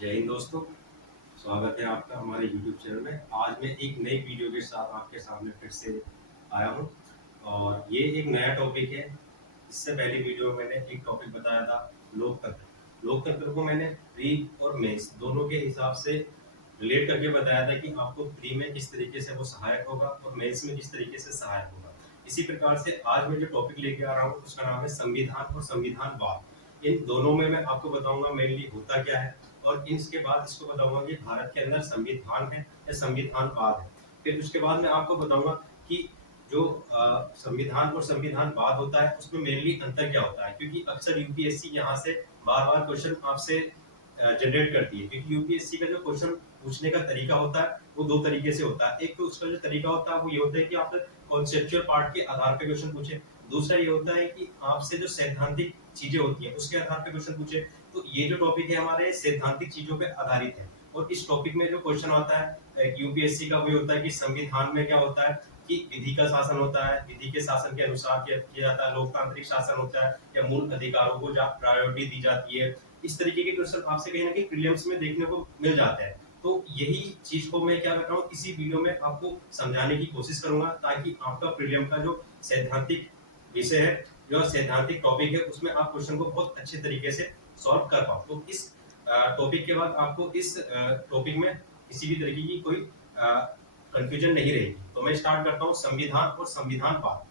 जय हिंद दोस्तों। स्वागत है आपका हमारे YouTube चैनल में। आज मैं एक नई वीडियो के साथ आपके सामने फिर से आया हूँ और ये एक नया टॉपिक है। इससे पहली वीडियो में मैंने एक टॉपिक बताया था लोकतंत्र। लोकतंत्र को मैंने प्री और मेंस दोनों के हिसाब से रिलेट करके बताया था कि आपको प्री में किस तरीके से वो सहायक होगा और मेंस में किस तरीके से सहायक होगा। इसी प्रकार से आज मैं जो टॉपिक लेके आ रहा हूँ उसका नाम है संविधान और संविधानवाद। इन दोनों में मैं आपको बताऊंगा मेनली होता क्या है और इसके बाद इसको बताऊंगा कि भारत के अंदर संविधान है या संविधानवाद है। फिर उसके बाद मैं आपको बताऊंगा कि जो संविधान और संविधानवाद होता है उसमें मेनली अंतर क्या होता है, क्योंकि अक्सर यूपीएससी यहाँ से बार बार क्वेश्चन आपसे जनरेट करती है। क्योंकि यूपीएससी का जो क्वेश्चन पूछने का तरीका होता है वो दो तरीके से होता है। एक तो उसका जो तरीका होता है वो ये होता है कि आप कॉन्सेप्चुअल पार्ट के आधार पे क्वेश्चन पूछे। दूसरा ये होता है कि आपसे जो सैद्धांतिक चीजें होती हैं उसके आधार पे क्वेश्चन पूछे। तो ये जो टॉपिक है हमारे सैद्धांतिक चीजों पे आधारित है। और इस टॉपिक में जो क्वेश्चन आता है यूपीएससी का वो होता है कि संविधान में क्या होता है कि विधि का शासन होता है, विधि के शासन के अनुसार किया जाता है, लोकतांत्रिक शासन होता है या मूल अधिकारों को प्रायोरिटी दी जाती है। इस तरीके के क्वेश्चन आपसे कहीं ना कहीं प्रीलिम्स में देखने को मिल जाते हैं। तो यही चीज को मैं क्या कर रहा हूँ इसी वीडियो में आपको समझाने की कोशिश करूंगा ताकि आपका प्रीलियम का जो सैद्धांतिक विषय है, जो सैद्धांतिक टॉपिक है, उसमें आप क्वेश्चन को बहुत अच्छे तरीके से सॉल्व कर पाओ। तो इस टॉपिक के बाद आपको इस टॉपिक में किसी भी तरीके की कोई कंफ्यूजन नहीं रहेगी। तो मैं स्टार्ट करता हूँ संविधान और संविधानवाद।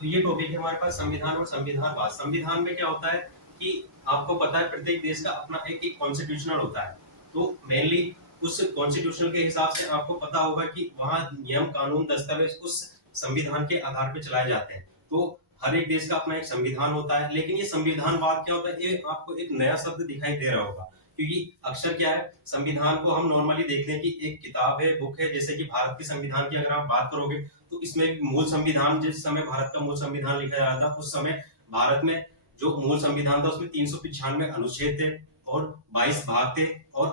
तो ये टॉपिक है हमारे पास संविधान और संविधानवाद। संविधान में क्या होता है कि आपको पता है प्रत्येक देश का अपना एक एक कॉन्स्टिट्यूशनल होता है। तो मेनली उस कॉन्स्टिट्यूशनल के हिसाब से आपको पता होगा कि वहां नियम कानून दस्तावेज उस संविधान के आधार पर चलाए जाते हैं। तो हर एक देश का अपना एक संविधान होता है। लेकिन ये संविधानवाद क्या होता है, ये आपको एक नया शब्द दिखाई दे रहा होगा। क्योंकि अक्सर क्या है, संविधान को हम नॉर्मली देखते हैं कि एक किताब है, बुक है। जैसे कि भारत के संविधान की अगर आप बात करोगे तो इसमें मूल संविधान, जिस समय भारत का मूल संविधान लिखा जा रहा था उस समय भारत में जो मूल संविधान था उसमें 395 अनुच्छेद थे और 22 भाग थे और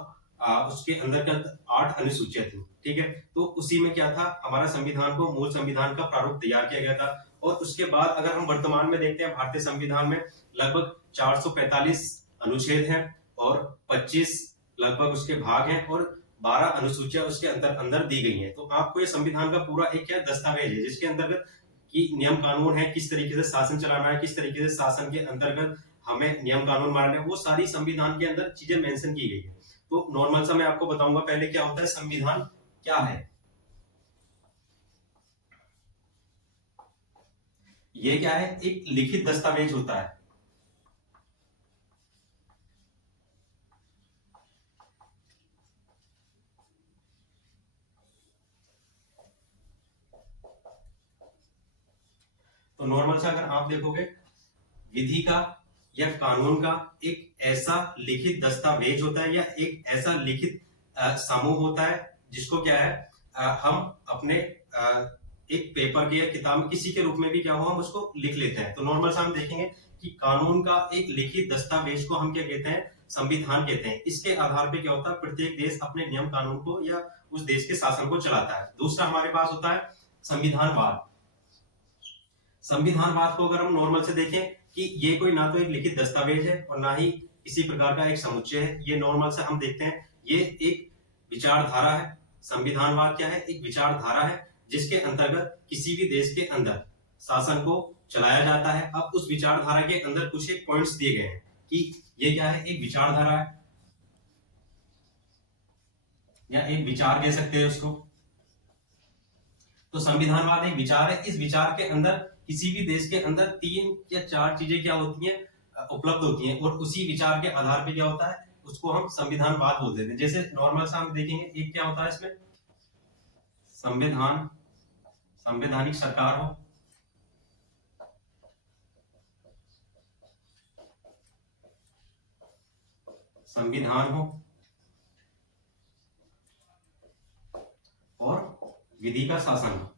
उसके अंतर्गत 8 अनुसूचियां थी। ठीक है, तो उसी में क्या था, हमारा संविधान को मूल संविधान का प्रारूप तैयार किया गया था। और उसके बाद अगर हम वर्तमान में देखते हैं भारतीय संविधान में लगभग 445 अनुच्छेद हैं और 25 लगभग उसके भाग हैं और 12 अनुसूचियां उसके अंदर अंदर दी गई हैं। तो आपको ये संविधान का पूरा एक क्या दस्तावेज है जिसके अंतर्गत कि नियम कानून है, किस तरीके से शासन चलाना है, किस तरीके से शासन के अंतर्गत हमें नियम कानून मानने हैं, वो सारी संविधान के अंदर चीजें मेंशन की गई है। तो नॉर्मल सा मैं आपको बताऊंगा पहले क्या होता है संविधान क्या है। ये क्या है, एक लिखित दस्तावेज होता है। तो नॉर्मल सा अगर आप देखोगे, विधि का या कानून का एक ऐसा लिखित दस्तावेज होता है या एक ऐसा लिखित समूह होता है जिसको क्या है हम अपने एक पेपर के या किताब में किसी के रूप में भी क्या हो हम उसको लिख लेते हैं। तो नॉर्मल सा हम देखेंगे कि कानून का एक लिखित दस्तावेज को हम क्या कहते हैं, संविधान कहते हैं। इसके आधार पे क्या होता है, प्रत्येक देश अपने नियम कानून को या उस देश के शासन को चलाता है। दूसरा हमारे पास होता है संविधानवाद। संविधानवाद को अगर हम नॉर्मल से देखें कि ये कोई ना तो एक लिखित दस्तावेज है और ना ही किसी प्रकार का एक समुच्चय है। ये नॉर्मल से हम देखते हैं ये एक विचारधारा है। संविधानवाद क्या है, एक विचारधारा है जिसके अंतर्गत किसी भी देश के अंदर शासन को चलाया जाता है। अब उस विचारधारा के अंदर कुछ एक पॉइंट्स दिए गए हैं कि ये क्या है, एक विचारधारा है या एक विचार कह सकते हैं उसको। तो संविधानवाद एक विचार है। इस विचार के अंदर किसी भी देश के अंदर 3 या 4 चीजें क्या होती हैं, उपलब्ध होती हैं और उसी विचार के आधार पे क्या होता है उसको हम संविधानवाद बोल देते हैं। जैसे नॉर्मल सा हम देखेंगे, एक क्या होता है इसमें संविधान, संवैधानिक सरकार हो, संविधान हो और विधि का शासन हो।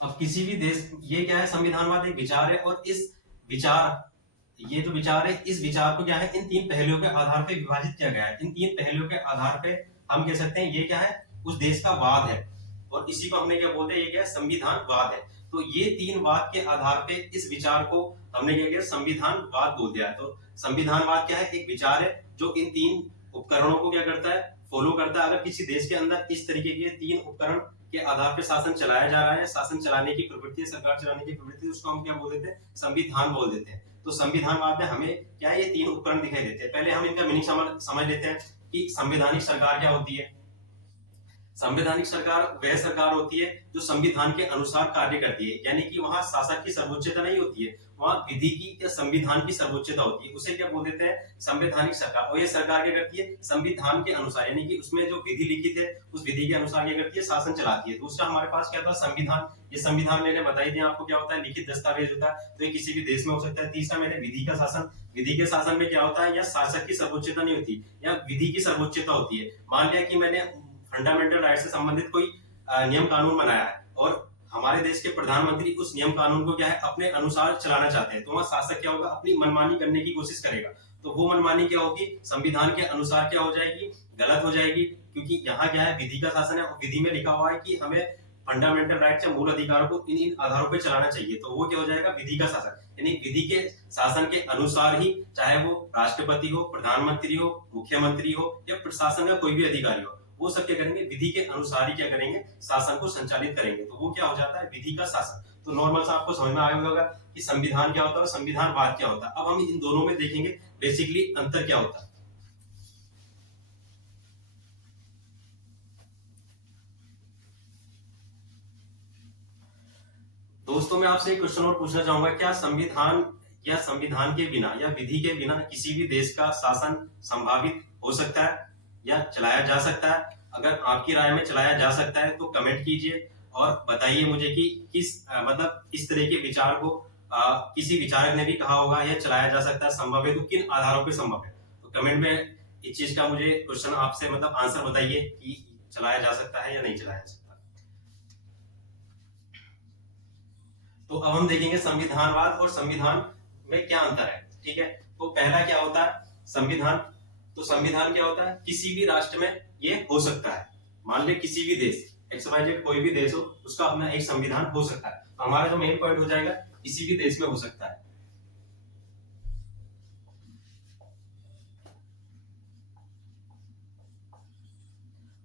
अब किसी भी देश, ये क्या है, संविधानवाद एक विचार है, और इस विचार, ये जो विचार है, इस विचार को क्या है, इन तीन पहलुओं के आधार पे विभाजित किया गया है। इन तीन पहलुओं के आधार पे हम कह सकते हैं ये क्या है, उस देश का वाद है, और इसी को हमने क्या बोलते हैं, ये क्या है, संविधानवाद है। तो ये तीन वाद के आधार पे इस विचार को हमने क्या किया, संविधानवाद बोल दिया है। तो संविधानवाद क्या है, एक विचार है जो इन तीन उपकरणों को क्या करता है, फॉलो करता है। अगर किसी देश के अंदर इस तरीके के तीन उपकरण के आधार पर शासन चलाया जा रहा है, शासन चलाने की प्रवृत्ति, सरकार चलाने की प्रवृत्ति, उसको हम क्या बोल देते हैं, संविधान बोल देते हैं। तो संविधानवाद में हमें क्या है, ये तीन उपकरण दिखाई देते हैं। पहले हम इनका मीनिंग समझ लेते हैं कि संवैधानिक सरकार क्या होती है। संवैधानिक सरकार वह सरकार होती है जो संविधान के अनुसार कार्य करती है, यानी कि वहां शासक की सर्वोच्चता नहीं होती है, वहां विधि की या संविधान की सर्वोच्चता होती है। उसे क्या बोल देते हैं, संवैधानिक सरकार। और ये सरकार क्या करती है, संविधान के अनुसार, यानी कि उसमें जो विधि लिखित है उस विधि के अनुसार क्या करती है, शासन चलाती है। दूसरा हमारे पास क्या था, संविधान। ये संविधान मैंने बताई दिया आपको क्या होता है, लिखित दस्तावेज होता है, तो ये किसी भी देश में हो सकता है। तीसरा मैंने विधि का शासन। विधि के शासन में क्या होता है, या शासक की सर्वोच्चता नहीं होती, या विधि की सर्वोच्चता होती है। मान लिया कि मैंने फंडामेंटल राइट से संबंधित कोई नियम कानून बनाया है, और हमारे देश के प्रधानमंत्री उस नियम कानून को क्या है, अपने अनुसार चलाना चाहते हैं, तो वहां शासक क्या होगा, अपनी मनमानी करने की कोशिश करेगा। तो वो मनमानी क्या होगी, संविधान के अनुसार क्या हो जाएगी, गलत हो जाएगी, क्योंकि यहाँ क्या है, विधि का शासन है, और विधि में लिखा हुआ है कि हमें फंडामेंटल राइट या मूल अधिकारों को इन आधारों पर चलाना चाहिए। तो वो क्या हो जाएगा, विधि का शासन। यानी विधि के शासन के अनुसार ही, चाहे वो राष्ट्रपति हो, प्रधानमंत्री हो, मुख्यमंत्री हो, या प्रशासन का कोई भी अधिकारी हो, वो सब क्या करेंगे, विधि के अनुसार ही क्या करेंगे, शासन को संचालित करेंगे। तो वो क्या हो जाता है, विधि का शासन। तो नॉर्मल सा आपको समझ में आया होगा कि संविधान क्या होता है और संविधानवाद क्या होता है। अब हम इन दोनों में देखेंगे बेसिकली अंतर क्या होता है। दोस्तों, मैं आपसे एक क्वेश्चन और पूछना चाहूंगा, क्या संविधान या संविधान के बिना या विधि के बिना किसी भी देश का शासन संभावित हो सकता है या चलाया जा सकता है? अगर आपकी राय में चलाया जा सकता है तो कमेंट कीजिए और बताइए मुझे कि किस मतलब इस तरह के विचार को किसी विचारक ने भी कहा होगा या चलाया जा सकता है, संभव है तो किन आधारों पर संभव है। तो कमेंट में इस चीज का मुझे क्वेश्चन आपसे मतलब आंसर बताइए कि चलाया जा सकता है या नहीं चलाया जा सकता। तो अब हम देखेंगे संविधानवाद और संविधान में क्या अंतर है। ठीक है, तो पहला क्या होता है, संविधान। तो संविधान क्या होता है, किसी भी राष्ट्र में ये हो सकता है। मान ले किसी भी देश, XYZ कोई भी देश हो, उसका अपना एक संविधान हो सकता है। तो हमारा जो मेन पॉइंट हो जाएगा, किसी भी देश में हो सकता है।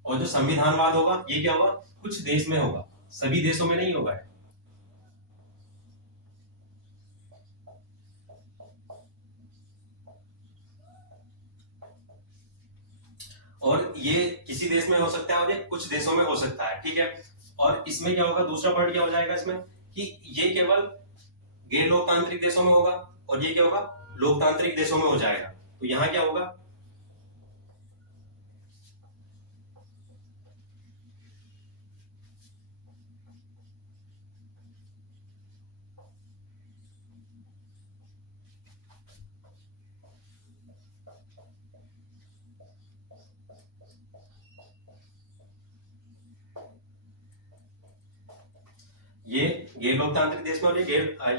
और जो संविधानवाद होगा, ये क्या होगा, कुछ देश में होगा, सभी देशों में नहीं होगा। और ये किसी देश में हो सकता है और ये कुछ देशों में हो सकता है। ठीक है, और इसमें क्या होगा, दूसरा पॉइंट क्या हो जाएगा इसमें, कि ये केवल गैर लोकतांत्रिक देशों में होगा, और ये क्या होगा, लोकतांत्रिक देशों में हो जाएगा। तो यहाँ क्या होगा, ये गैर लोकतांत्रिक देश में और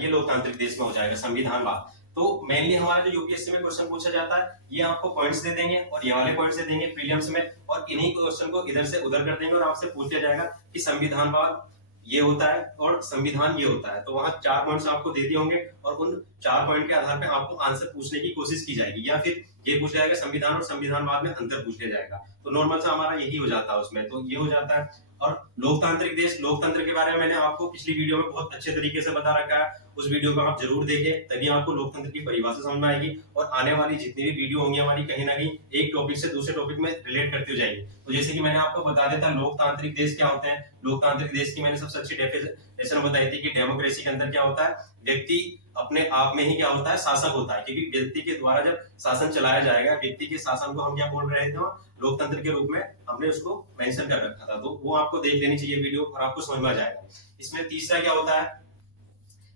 ये लोकतांत्रिक देश में हो जाएगा संविधानवाद। तो मेनली हमारा जो यूपीएससी में क्वेश्चन पूछा जाता है, ये आपको पॉइंट्स दे देंगे और ये वाले पॉइंट्स दे देंगे प्रीलिम्स में, और इन्हीं क्वेश्चन को इधर से उधर कर देंगे और आपसे पूछ लिया जाएगा कि संविधानवाद ये होता है और संविधान ये होता है। तो वहां 4 पॉइंट्स आपको दे दिए होंगे और उन 4 पॉइंट के आधार पर आपको आंसर पूछने की कोशिश की जाएगी, या फिर ये पूछ जाएगा संविधान और संविधानवाद में अंतर पूछ लिया जाएगा। तो नॉर्मल सा हमारा यही हो जाता है उसमें, तो ये हो जाता है। और लोकतांत्रिक देश, लोकतंत्र के बारे में मैंने आपको पिछली वीडियो में बहुत अच्छे तरीके से बता रखा है, उस वीडियो को आप जरूर देखें, तभी आपको लोकतंत्र की परिभाषा समझ में आएगी। और आने वाली जितनी भी वीडियो होंगी हमारी, कहीं ना कहीं एक टॉपिक से दूसरे टॉपिक में रिलेट करती हो जाएगी। तो जैसे कि मैंने आपको बता देता लोकतांत्रिक देश क्या होते हैं। लोकतांत्रिक देश की मैंने सबसे अच्छी डेफिनेशन बताई थी कि डेमोक्रेसी के अंदर क्या होता है, व्यक्ति अपने आप में ही क्या होता है, शासक होता है, क्योंकि व्यक्ति के द्वारा जब शासन चलाया जाएगा, व्यक्ति के शासन को हम क्या बोल रहे थे, लोकतंत्र के रूप में हमने उसको मेंशन कर रखा था। तो वो आपको देख लेनी चाहिए वीडियो और आपको समझ में आ जाएगा। इसमें तीसरा क्या होता है,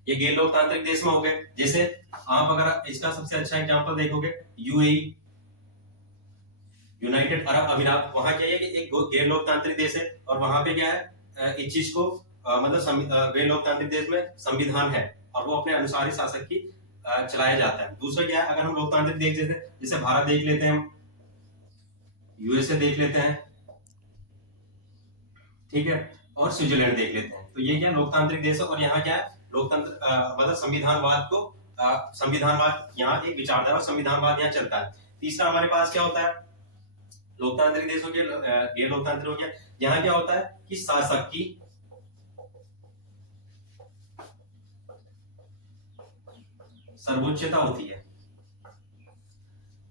ये गैर लोकतांत्रिक देश में हो गए। जैसे आप अगर इसका सबसे अच्छा एग्जांपल देखोगे, यूएई, यूनाइटेड अरब अमीरात, वहां क्या है कि एक गैर लोकतांत्रिक देश है और वहां पे क्या है, इस चीज को वे लोकतांत्रिक देश में संविधान है और वो अपने अनुसार ही शासक की चलाया जाता है। दूसरा क्या है, अगर हम लोकतांत्रिक देश जैसे भारत देख लेते हैं, हम यूएसए देख लेते हैं, ठीक है, और स्विट्जरलैंड देख लेते हैं, तो ये क्या लोकतांत्रिक देश है और यहाँ क्या है लोकतंत्र संविधानवाद यहाँ एक विचारधारा और संविधानवाद यहाँ चलता है। तीसरा हमारे पास क्या होता है, लोकतांत्रिक देश हो गया, गैर लोकतांत्रिक हो गया। यहाँ क्या होता है कि शासक की सर्वोच्चता होती है।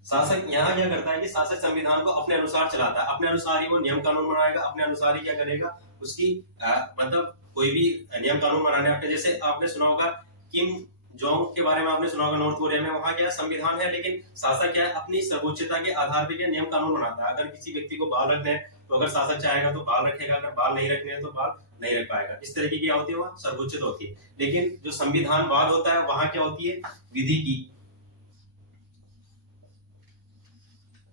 शासक यहाँ क्या करता है कि शासक संविधान को अपने अनुसार चलाता है, अपने अनुसार ही वो नियम कानून बनाएगा, अपने अनुसार ही क्या करेगा, उसकी कोई भी नियम कानून बनाने आपके, जैसे आपने सुना होगा किम जोंग के बारे में, आपने सुना होगा नॉर्थ कोरिया में, वहां क्या संविधान है लेकिन शासक क्या है अपनी सर्वोच्चता के आधार पर क्या नियम कानून बनाता है। अगर किसी व्यक्ति को बाल रखने हैं तो अगर शासक चाहेगा तो बाल रखेगा, अगर बाल नहीं रखने हैं तो बाल नहीं रख पाएगा। इस तरह की क्या होती है, वह सर्वोच्चता होती है। लेकिन जो संविधानवाद होता है वहां क्या होती है, विधि की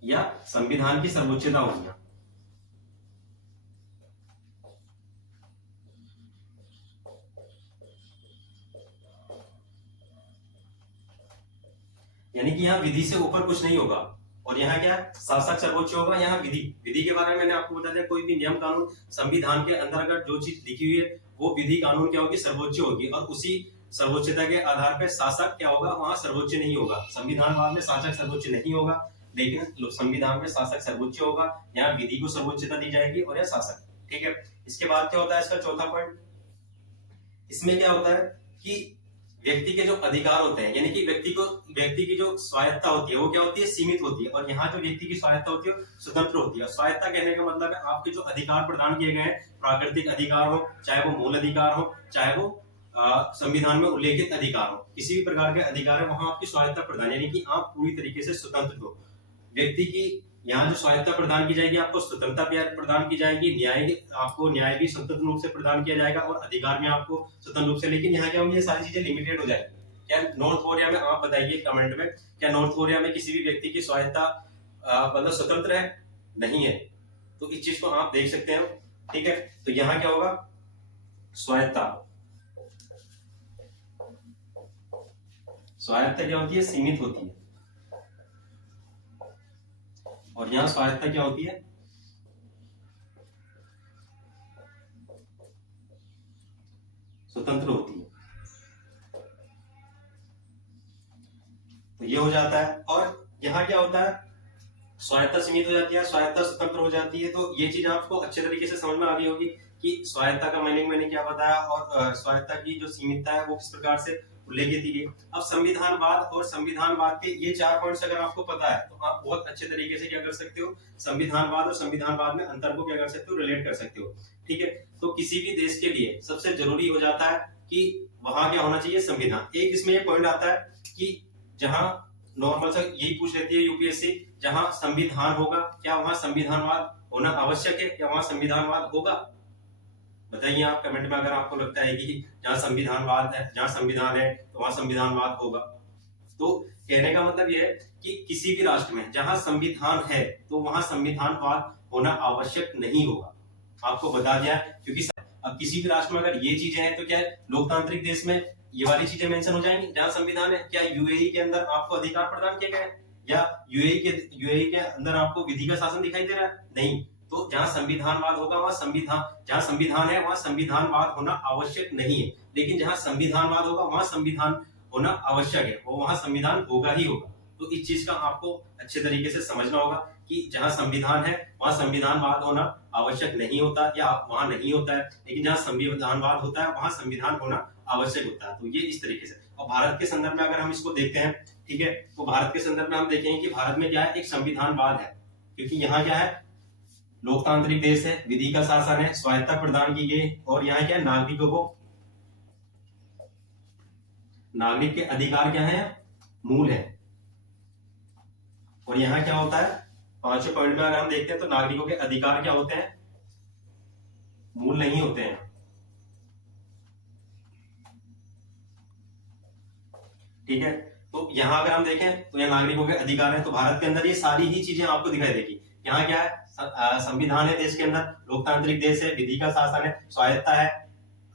या संविधान की सर्वोच्चता होगी। यानी कि यहाँ विधि से ऊपर कुछ नहीं होगा और यहाँ क्या शासक सर्वोच्च होगा, यहाँ विधि के बारे में मैंने आपको बता दिया। कोई भी नियम कानून संविधान के अंदर अगर जो चीज लिखी हुई है वो विधि कानून क्या होगी, सर्वोच्च होगी, और उसी सर्वोच्चता के आधार पर शासक क्या होगा, वहां सर्वोच्च नहीं होगा। संविधानवाद में शासक सर्वोच्च नहीं होगा लेकिन संविधान में शासक सर्वोच्च होगा। यहाँ विधि को सर्वोच्चता दी जाएगी और यह शासक, ठीक है। इसके बाद क्या होता है, इसका चौथा पॉइंट, इसमें क्या होता है कि व्यक्ति के जो अधिकार होते हैं, यानी कि व्यक्ति की जो स्वायत्ता होती है वो क्या होती है, सीमित होती है, और यहाँ जो व्यक्ति की स्वायत्ता होती है स्वतंत्र होती है। स्वायत्ता कहने का मतलब है आपके जो अधिकार प्रदान किए गए हैं, प्राकृतिक अधिकार हो, चाहे वो मूल अधिकार हो, चाहे वो संविधान में उल्लेखित अधिकार हो, किसी भी प्रकार के अधिकार है वहां आपकी स्वायत्ता प्रदान, यानी कि आप पूरी तरीके से स्वतंत्र हो। व्यक्ति की यहाँ जो स्वायत्ता प्रदान की जाएगी, आपको स्वतंत्रता प्रदान की जाएगी, आपको न्याय भी स्वतंत्र रूप से प्रदान किया जाएगा और अधिकार में आपको स्वतंत्र रूप से। लेकिन यहाँ क्या होंगी, ये सारी चीजें लिमिटेड हो जाएगी। क्या नॉर्थ कोरिया में, आप बताइए कमेंट में, क्या नॉर्थ कोरिया में किसी भी व्यक्ति की स्वायत्ता मतलब स्वतंत्र है? नहीं है। तो इस चीज को आप देख सकते हैं, ठीक है। तो यहाँ क्या होगा, स्वायत्ता क्या होती है, सीमित होती है, और यहां स्वायत्ता क्या होती है, स्वतंत्र होती है। तो ये हो जाता है। और यहाँ क्या होता है, स्वायत्ता सीमित हो जाती है, स्वायत्ता स्वतंत्र हो जाती है। तो ये चीज आपको अच्छे तरीके से समझ में आ गई होगी कि स्वायत्ता का मीनिंग मैंने क्या बताया और स्वायत्ता की जो सीमितता है वो किस प्रकार से उल्लेखित की गई। अब संविधानवाद और संविधानवाद के ये 4 पॉइंट्स अगर आपको पता है तो आप बहुत अच्छे तरीके से क्या कर सकते हो, संविधानवाद और संविधानवाद में अंतर को क्या कर सकते हो, रिलेट कर सकते हो, ठीक है। तो किसी भी देश के लिए सबसे जरूरी हो जाता है कि वहां क्या होना चाहिए, संविधान। एक इसमें ये पॉइंट आता है कि जहां नॉर्मल से यही पूछ लेती है यूपीएससी, जहां संविधान होगा क्या वहां संविधानवाद होना आवश्यक है, क्या वहां संविधानवाद होगा? बताइए आप कमेंट में, अगर आपको लगता है कि जहां संविधानवाद है, जहां संविधान है तो वहां संविधानवाद होगा। तो कहने का मतलब यह है कि किसी भी राष्ट्र में जहां संविधान है तो वहां संविधानवाद होना आवश्यक नहीं होगा। आपको बता दिया, क्योंकि अब किसी भी राष्ट्र में अगर ये चीजें हैं तो क्या है, लोकतांत्रिक देश में ये वाली चीजें मेंशन हो जाएंगी जहां संविधान है। क्या यूएई के अंदर आपको अधिकार प्रदान किए गए या यूएई के अंदर आपको विधि का शासन दिखाई दे रहा है? नहीं। तो जहां संविधानवाद होगा वहां जहां संविधान है वहां संविधानवाद होना आवश्यक नहीं है, लेकिन जहां संविधानवाद होगा वहां संविधान होना आवश्यक है, वो वहां संविधान होगा ही होगा। तो इस चीज का आपको अच्छे तरीके से समझना होगा कि जहां संविधान है वहां संविधानवाद होना आवश्यक नहीं होता या वहां नहीं होता है, लेकिन जहां संविधानवाद होता है वहां संविधान होना आवश्यक होता है। तो ये इस तरीके से। और भारत के संदर्भ में अगर हम इसको देखते हैं, ठीक है, तो भारत के संदर्भ में हम देखेंगे कि भारत में क्या है, एक संविधानवाद है, क्योंकि यहाँ क्या है, लोकतांत्रिक देश है, विधि का शासन है, स्वायत्ता प्रदान की गई, और यहाँ क्या है, नागरिकों को, नागरिक के अधिकार क्या है, मूल है। और यहाँ क्या होता है, 5वें पॉइंट में अगर हम देखते हैं तो नागरिकों के अधिकार क्या होते हैं, मूल नहीं होते हैं, ठीक है। तो यहाँ अगर हम देखें तो यहाँ नागरिकों के अधिकार है, तो भारत के अंदर ये सारी ही चीजें आपको दिखाई देगी। यहाँ क्या है, संविधान है देश के अंदर, लोकतांत्रिक देश है, विधि का शासन है, स्वायत्ता है,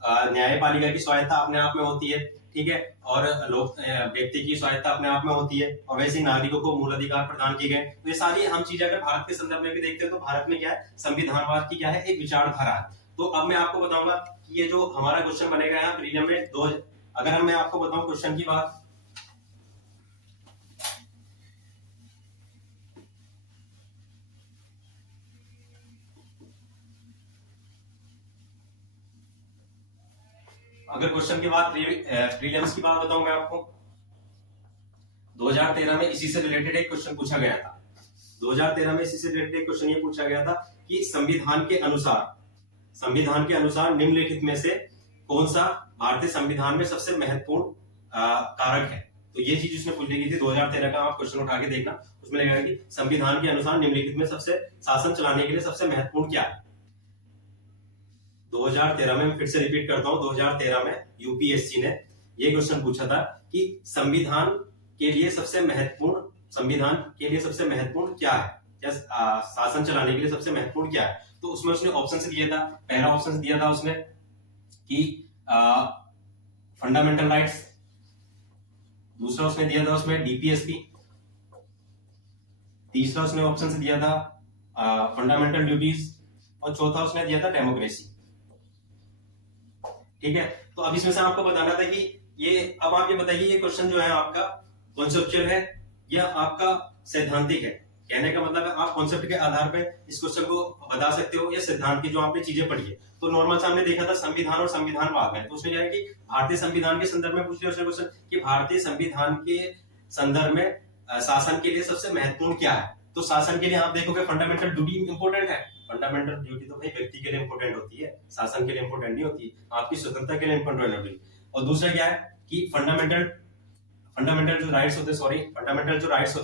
न्यायपालिका की स्वायत्ता अपने आप में होती है, ठीक है, और लोक व्यक्ति की स्वायत्ता अपने आप में होती है, और वैसे ही नागरिकों को मूल अधिकार प्रदान किए गए। तो ये सारी हम चीजें अगर भारत के संदर्भ में भी देखते हैं तो भारत में क्या है, संविधानवाद की क्या है, एक विचारधारा है। तो अब मैं आपको बताऊंगा कि ये जो हमारा क्वेश्चन बनेगा यहाँ प्रीलिम में अगर मैं आपको बताऊं क्वेश्चन की बात, अगर क्वेश्चन की बात प्रीलिम्स की बात बताऊं मैं आपको, 2013 में इसी से रिलेटेड एक क्वेश्चन पूछा गया था। 2013 में इसी से रिलेटेड एक क्वेश्चन ये पूछा गया था कि संविधान के अनुसार निम्नलिखित में से कौन सा भारतीय संविधान में सबसे महत्वपूर्ण कारक है। तो ये चीज उसने पूछी गई थी 2013 का, आप क्वेश्चन उठा के देखना, उसमें लिखा है कि संविधान के अनुसार निम्नलिखित में सबसे शासन चलाने के लिए सबसे महत्वपूर्ण क्या है। 2013 में, फिर से रिपीट करता हूं, 2013 में यूपीएससी ने ये क्वेश्चन पूछा था कि संविधान के लिए सबसे महत्वपूर्ण क्या है, या शासन चलाने के लिए सबसे महत्वपूर्ण क्या है। तो उसमें उसने ऑप्शन दिया था, पहला ऑप्शन दिया था उसने कि फंडामेंटल राइट्स, दूसरा उसने दिया था उसमें डीपीएसपी, तीसरा उसने ऑप्शन दिया था फंडामेंटल ड्यूटीज, और चौथा उसने दिया था डेमोक्रेसी। ठीक है, तो अब इसमें से आपको बताना था कि ये, अब आप ये बताइए ये क्वेश्चन जो है आपका कॉन्सेप्चुअल है या आपका सैद्धांतिक है। कहने का मतलब है आप कॉन्सेप्ट के आधार पे इस क्वेश्चन को बता सकते हो या सिद्धांत की जो आपने चीजें पढ़ी है। तो नॉर्मल से हमने देखा था संविधान और संविधानवाद में, तो उसने क्या है कि भारतीय संविधान के संदर्भ में पूछ लिया उसने क्वेश्चन कि भारतीय संविधान के संदर्भ में शासन के लिए सबसे महत्वपूर्ण क्या है। तो शासन के लिए आप देखोगे फंडामेंटल ड्यूटी इंपोर्टेंट है, फंडामेंटल ड्यूटी तो भाई व्यक्ति के लिए इंपोर्टेंट होती है, शासन के लिए इंपोर्टेंट नहीं होती, आपकी स्वतंत्रता के लिए इंपोर्टेंट होती है। और दूसरा क्या है कि फंडामेंटल जो राइट्स होते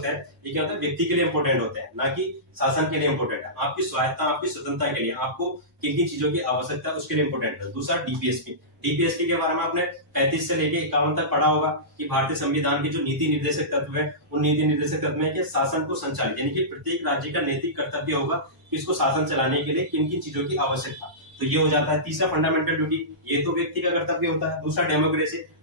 हैं ये क्या होता है, व्यक्ति के लिए इंपोर्टेंट होते हैं, ना कि शासन के लिए इंपोर्टेंट है। आपकी स्वायत्ता, आपकी स्वतंत्रता के लिए आपको किन किन चीजों की आवश्यकता है उसके लिए इंपोर्टेंट है। दूसरा डीपीएसपी के बारे में आपने 35 से लेके 51 तक पढ़ा होगा कि भारतीय संविधान की जो नीति निर्देशक तत्व है, उन नीति निर्देशक तत्व में शासन को संचालित, यानी कि प्रत्येक राज्य का नैतिक कर्तव्य होगा कि इसको शासन चलाने के लिए किन किन चीजों की आवश्यकता, तो ये हो जाता है। तीसरा फंडामेंटल ड्यूटी, ये तो व्यक्ति का कर्तव्य होता है। दूसरा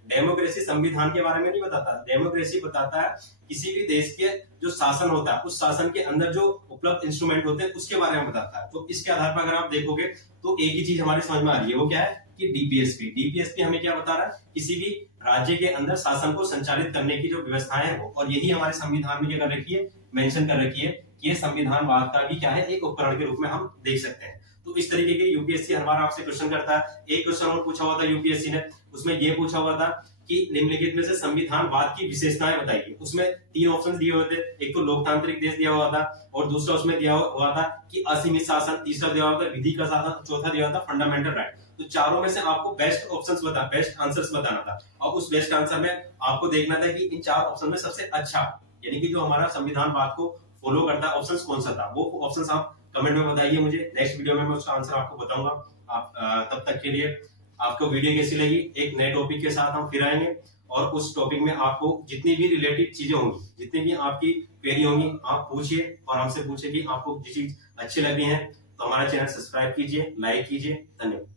डेमोक्रेसी संविधान के बारे में नहीं बताता, डेमोक्रेसी बताता है किसी भी देश के जो शासन होता है उस शासन के अंदर जो उपलब्ध इंस्ट्रूमेंट होते हैं उसके बारे में बताता है। तो इसके आधार पर अगर आप देखोगे तो एक ही चीज हमारे समझ में आ रही है, वो क्या है कि डीपीएसपी हमें क्या बता रहा है, किसी भी राज्य के अंदर शासन को संचालित करने की जो व्यवस्थाएं है वो, और यही हमारे संविधान में क्या कर रखी है, मेंशन कर रखी है कि ये संविधानवाद का भी क्या है, एक उपकरण के रूप में हम देख सकते हैं। तो इस तरीके के यूपीएससी हर बार आपसे क्वेश्चन करता है। एक क्वेश्चन और पूछा हुआ था यूपीएससी ने, उसमें ये पूछा हुआ था कि निम्नलिखित में से संविधानवाद की विशेषताएं बताइए। उसमें 3 ऑप्शन दिए हुए थे, एक तो लोकतांत्रिक देश दिया हुआ था, और दूसरा उसमें दिया हुआ था कि असीमित शासन, तीसरा दिया हुआ था विधि का शासन, चौथा दिया हुआ था फंडामेंटल राइट। तो चारों में से आपको बेस्ट आंसर्स बताना था, और उस बेस्ट आंसर में आपको देखना था कि इन 4 ऑप्शन में सबसे अच्छा, यानी कि जो हमारा संविधानवाद को फॉलो करता है, ऑप्शन कौन सा था। वो ऑप्शन आप कमेंट में बताइए मुझे, नेक्स्ट वीडियो में मैं उसका आंसर आपको बताऊंगा। आप तब तक के लिए आपको वीडियो कैसी लगी, एक नए टॉपिक के साथ हम फिर आएंगे, और उस टॉपिक में आपको जितनी भी रिलेटेड चीजें होंगी, जितनी भी आपकी क्वेरी होंगी, आप पूछिए और हमसे पूछिए कि आपको जो चीज अच्छी लगी है। तो हमारा चैनल सब्सक्राइब कीजिए, लाइक कीजिए। धन्यवाद।